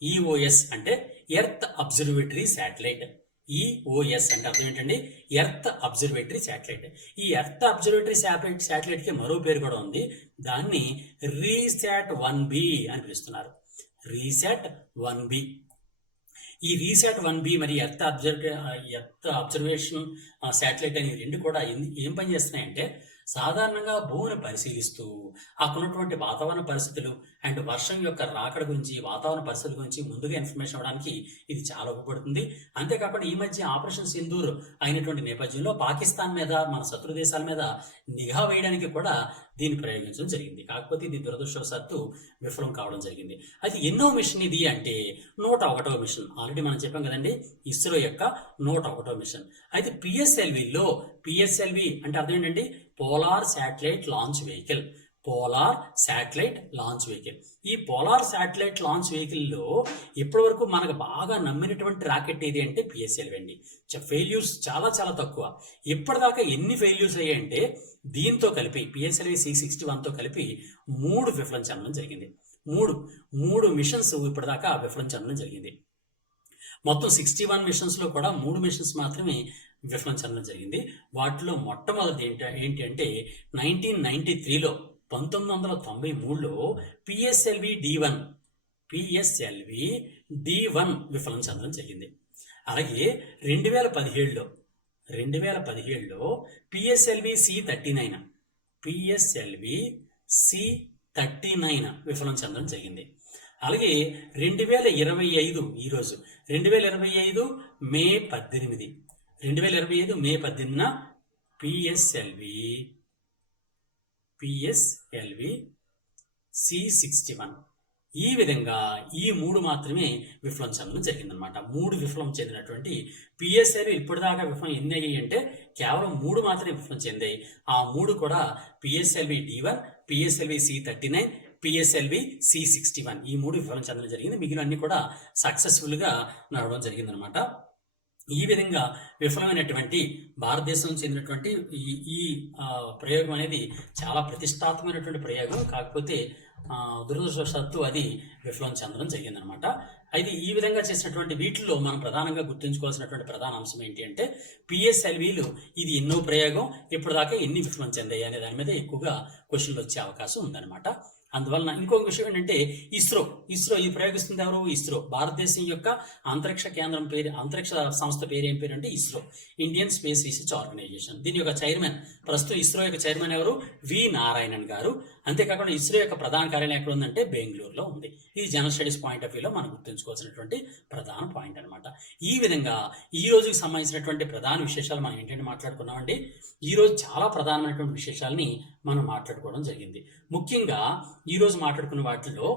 ఈఓఎస్ అంటే ఎర్త్ అబ్జర్వేటరీ శాటిలైట్. ఈఓఎస్ అంటే అర్థం ఏంటండి? Earth observatory satellite. ఈ ఎర్త్ అబ్జర్వేటరీ శాటిలైట్కి మరో పేరు కూడా ఉంది. దాన్ని రీశాట్-1B అని పిలుస్తున్నారు. రీశాట్-1B. ఈ రీశాట్-1B మరి ఎర్త్ అబ్జర్వేషన్ శాటిలైట్ అని రెండు కూడా ఏం పని చేస్తున్నాయంటే, సాధారణంగా భూమిని పరిశీలిస్తూ అక్కడున్నటువంటి వాతావరణ పరిస్థితులు అండ్ వర్షం యొక్క రాకడ గురించి, వాతావరణ పరిస్థితుల గురించి ముందుగా ఇన్ఫర్మేషన్ ఇవ్వడానికి ఇది చాలా ఉపయోగపడుతుంది. అంతేకాకుండా ఈ మధ్య ఆపరేషన్ సింధూర్ అయినటువంటి నేపథ్యంలో పాకిస్తాన్ మీద, మన శత్రు దేశాల మీద నిఘా వేయడానికి కూడా దీన్ని ప్రయోగించడం జరిగింది. కాకపోతే ఇది దురదృష్టవశాత్తు విఫలం కావడం జరిగింది. అయితే ఎన్నో మిషన్ ఇది అంటే 101వ మిషన్. ఆల్రెడీ మనం చెప్పాం కదండి, ఇస్రో యొక్క 101వ మిషన్. అయితే పిఎస్ఎల్వి అంటే అర్థం ఏంటంటే పోలార్ శాటిలైట్ లాంచ్ వెహికల్. ఈ పోలార్ శాటిలైట్ లాంచ్ వెహికల్లో ఇప్పటి వరకు మనకు బాగా నమ్మినటువంటి రాకెట్ ఏది అంటే పిఎస్ఎల్వి అండి. ఫెయిల్యూర్స్ చాలా చాలా తక్కువ. ఇప్పటిదాకా ఎన్ని ఫెయిల్యూర్స్ అయ్యాయంటే దీంతో కలిపి పిఎస్ఎల్వి C61తో కలిపి 3 విఫలం చెందడం జరిగింది. మూడు మిషన్స్ ఇప్పటిదాకా విఫలం చెందడం జరిగింది. మొత్తం 61 మిషన్స్లో కూడా 3 మిషన్స్ మాత్రమే విఫలం చెందడం జరిగింది. వాటిలో మొట్టమొదటి ఏంటి అంటే 1993లో పిఎస్ఎల్వి D1 విఫలం చెందడం జరిగింది. అలాగే 2017లో పిఎస్ఎల్వి C39 విఫలం చెందడం జరిగింది. అలాగే 2025 మే 18న పిఎస్ఎల్వి C61 ఈ విధంగా ఈ 3 మాత్రమే విఫలం చెందడం జరిగిందనమాట. 3 విఫలం చెందినటువంటి పిఎస్ఎల్వి ఇప్పటిదాకా విఫలం ఎన్ని అయ్యాయి అంటే కేవలం 3 మాత్రమే విఫలం చెందాయి. ఆ 3 కూడా PSLV D1, PSLV C39, PSLV C61 ఈ 3 విఫలం చెందడం జరిగింది. మిగిలిన అన్ని కూడా సక్సెస్ఫుల్గా నడవడం జరిగిందనమాట. ఈ విధంగా విఫలమైనటువంటి భారతదేశం చెందినటువంటి ఈ ప్రయోగం అనేది చాలా ప్రతిష్టాత్మకమైనటువంటి ప్రయోగం. కాకపోతే దురదృష్టవశాత్తు అది విఫలం చెందడం జరిగిందనమాట. అయితే ఈ విధంగా చేసినటువంటి వీటిల్లో మనం ప్రధానంగా గుర్తుంచుకోవాల్సినటువంటి ప్రధాన అంశం ఏంటి అంటే పిఎస్ఎల్విలు ఇది ఎన్నో ప్రయోగం, ఇప్పటిదాకా ఎన్ని విఫలం చెందాయి అనే దాని మీద ఎక్కువగా క్వశ్చన్లు వచ్చే అవకాశం ఉందన్నమాట. అందువలన ఇంకొక విషయం ఏంటంటే ఇస్రో ఇది ప్రయోగిస్తుంది ఎవరు? ఇస్రో. భారతదేశం యొక్క అంతరిక్ష సంస్థ పేరు ఏం పేరు అంటే ISRO, Indian space research organisation. దీని యొక్క చైర్మన్, ప్రస్తుతం ఇస్రో యొక్క చైర్మన్ ఎవరు? వి నారాయణన్ గారు. అంతేకాకుండా ఇస్రో యొక్క ప్రధాన కార్యాలయం ఎక్కడ ఉందంటే బెంగళూరులో ఉంది. ఇది జనరల్ స్టడీస్ పాయింట్ ఆఫ్ వ్యూలో మనం గుర్తుంచుకోవాల్సినటువంటి ప్రధాన పాయింట్ అనమాట. ఈ విధంగా ఈ రోజుకి సంబంధించినటువంటి ప్రధాన విశేషాలు మనం ఏంటంటే మాట్లాడుకున్నామండి. ఈ రోజు చాలా ప్రధానమైనటువంటి విశేషాలని మనం మాట్లాడుకోవడం జరిగింది. ముఖ్యంగా ఈ రోజు మాట్లాడుకున్న వాటిలో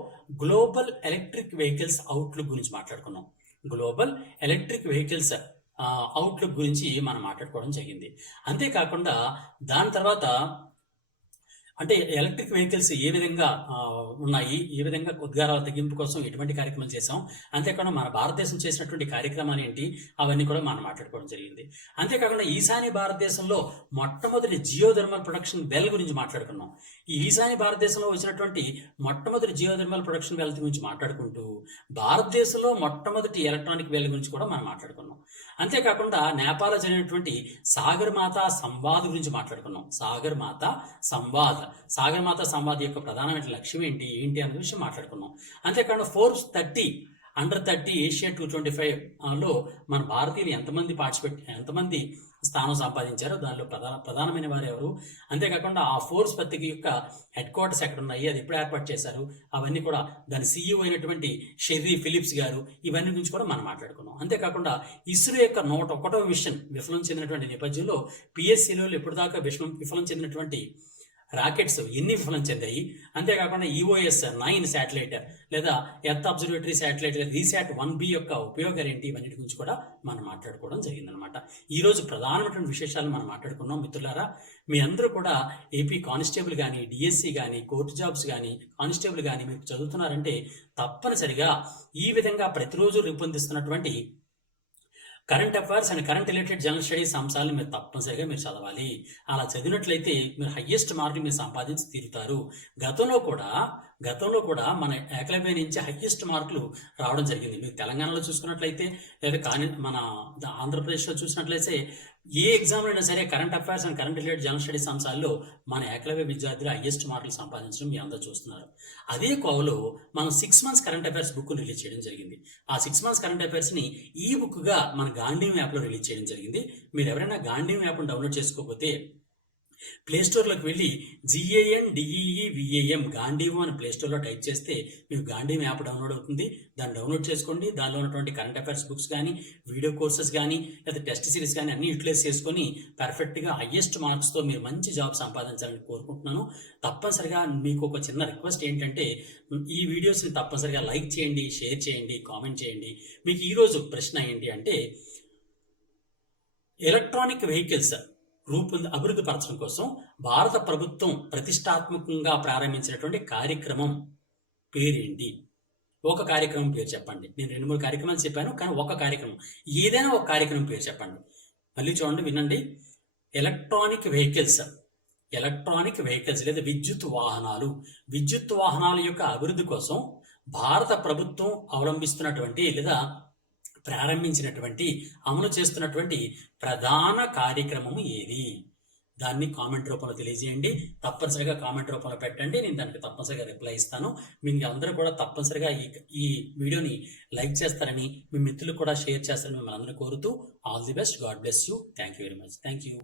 గ్లోబల్ ఎలక్ట్రిక్ వెహికల్స్ అవుట్లుక్ గురించి మాట్లాడుకున్నాం. గ్లోబల్ ఎలక్ట్రిక్ వెహికల్స్ అవుట్లుక్ గురించి మనం మాట్లాడుకోవడం జరిగింది. అంతేకాకుండా దాని తర్వాత అంటే ఎలక్ట్రిక్ వెహికల్స్ ఏ విధంగా ఉన్నాయి, ఏ విధంగా ఉద్గారాల తగ్గింపు కోసం ఎటువంటి కార్యక్రమాలు చేశాం, అంతేకాకుండా మన భారతదేశం చేసినటువంటి కార్యక్రమాలు ఏంటి, అవన్నీ కూడా మనం మాట్లాడుకోవడం జరిగింది. అంతేకాకుండా ఈశాన్య భారతదేశంలో మొట్టమొదటి జియోథర్మల్ ప్రొడక్షన్ బెల్ గురించి మాట్లాడుకున్నాం. ఈ ఈశాన్య భారతదేశంలో వచ్చినటువంటి మొట్టమొదటి జియోథర్మల్ ప్రొడక్షన్ బెల్ గురించి మాట్లాడుకుంటూ భారతదేశంలో మొట్టమొదటి ఎలక్ట్రానిక్ బెల్ గురించి కూడా మనం మాట్లాడుకున్నాం. అంతేకాకుండా నేపాల్లో జరిగినటువంటి సాగర్ మాతా సంవాద్ గురించి మాట్లాడుకున్నాం. సాగర్ మాతా సంవాద్ యొక్క ప్రధానమైన లక్ష్యం ఏంటి అనే విషయం మాట్లాడుకున్నాం. అంతేకాకుండా ఫోర్బ్స్ 30 అండర్ 30 ఏషియా 225లో మన భారతీయులు ఎంతమంది స్థానం సంపాదించారో దానిలో ప్రధానమైన వారు ఎవరు, అంతేకాకుండా ఆ ఫోర్బ్స్ పత్రిక యొక్క హెడ్ క్వార్టర్స్ ఎక్కడ ఉన్నాయి, అది ఎప్పుడు ఏర్పాటు చేశారు, అవన్నీ కూడా దాని CEO అయినటువంటి షెర్రీ ఫిలిప్స్ గారు, ఇవన్నీ గురించి కూడా మనం మాట్లాడుకున్నాం. అంతేకాకుండా ఇస్రో యొక్క 101వ మిషన్ విఫలం చెందినటువంటి నేపథ్యంలో PSLVలో ఎప్పటిదాకా విఫలం చెందినటువంటి రాకెట్స్ ఎన్ని విఫలం చెందాయి, అంతేకాకుండా EOS 9 శాటిలైట్ లేదా ఎర్త్ అబ్జర్వేటరీ శాటిలైట్ లేదా రీశాట్ 1B యొక్క ఉపయోగాలు ఏంటి, ఇవన్నీ గురించి కూడా మనం మాట్లాడుకోవడం జరిగిందనమాట. ఈరోజు ప్రధానమైనటువంటి విశేషాలు మనం మాట్లాడుకున్నాం. మిత్రులారా, మీ అందరూ కూడా ఏపీ కానిస్టేబుల్ కానీ, DSC కానీ, కోర్టు జాబ్స్ కానీ, కానిస్టేబుల్ కానీ మీరు చదువుతున్నారంటే తప్పనిసరిగా ఈ విధంగా ప్రతిరోజు రూపొందిస్తున్నటువంటి current affairs and current related general studies అంశాలను మీరు తప్పనిసరిగా మీరు చదవాలి. అలా చదివినట్లయితే మీరు హయ్యెస్ట్ మార్కులు మీరు సంపాదించి తీరుతారు. గతంలో కూడా మన ఏకలవ్య నుంచి హయ్యెస్ట్ మార్కులు రావడం జరిగింది. మీరు తెలంగాణలో చూసుకున్నట్లయితే లేదా మన ఆంధ్రప్రదేశ్లో చూసినట్లయితే ఏ ఎగ్జామ్లో అయినా సరే current affairs and current related general studies అంశాల్లో మన ఏకలవ్య విద్యార్థులు హయ్యెస్ట్ మార్కులు సంపాదించడం మీ అందరూ చూస్తున్నారు. అదే కోవలో మనం 6 months current affairs book release చేయడం జరిగింది. ఆ 6 months కరెంట్ అఫైర్స్ని ఈ బుక్గా మన గాంధీవం యాప్లో రిలీజ్ చేయడం జరిగింది. మీరు ఎవరైనా గాంధీవం యాప్ను డౌన్లోడ్ చేసుకోకపోతే ప్లేస్టోర్లోకి వెళ్ళి GANDEEVAM గాంధీవం అని ప్లేస్టోర్లో టైప్ చేస్తే మీకు గాంధీవం యాప్ డౌన్లోడ్ అవుతుంది. దాన్ని డౌన్లోడ్ చేసుకోండి. దానిలో ఉన్నటువంటి కరెంట్ అఫైర్స్ బుక్స్ కానీ, వీడియో కోర్సెస్ కానీ, లేదా టెస్ట్ సిరీస్ కానీ అన్ని యూటిలైజ్ చేసుకొని పర్ఫెక్ట్గా హయ్యెస్ట్ మార్క్స్తో మీరు మంచి జాబ్ సంపాదించాలని కోరుకుంటున్నాను. తప్పనిసరిగా మీకు ఒక చిన్న రిక్వెస్ట్ ఏంటంటే ఈ వీడియోస్ని తప్పనిసరిగా లైక్ చేయండి, షేర్ చేయండి, కామెంట్ చేయండి. మీకు ఈరోజు ప్రశ్న ఏంటి అంటే ఎలక్ట్రానిక్ వెహికల్స్ అభివృద్ధి పరచడం కోసం భారత ప్రభుత్వం ప్రతిష్టాత్మకంగా ప్రారంభించినటువంటి కార్యక్రమం పేరేంటి? ఒక కార్యక్రమం పేరు చెప్పండి. నేను 2-3 కార్యక్రమాలు చెప్పాను, కానీ ఒక కార్యక్రమం, ఏదైనా ఒక కార్యక్రమం పేరు చెప్పండి. మళ్ళీ చూడండి, వినండి. ఎలక్ట్రానిక్ వెహికల్స్ లేదా విద్యుత్ వాహనాల యొక్క అభివృద్ధి కోసం భారత ప్రభుత్వం అవలంబిస్తున్నటువంటి లేదా ప్రారంభించినటువంటి అమలు చేస్తున్నటువంటి ప్రధాన కార్యక్రమం ఏది? దాన్ని కామెంట్ రూపంలో తెలియజేయండి. తప్పనిసరిగా కామెంట్ రూపంలో పెట్టండి. నేను దానికి తప్పనిసరిగా రిప్లై ఇస్తాను. మీకు అందరూ కూడా తప్పనిసరిగా ఈ వీడియోని లైక్ చేస్తారని, మీ మిత్రులు కూడా షేర్ చేస్తారని మిమ్మల్ని అందరూ కోరుతూ all the best. God bless you. Thank you very much. Thank you.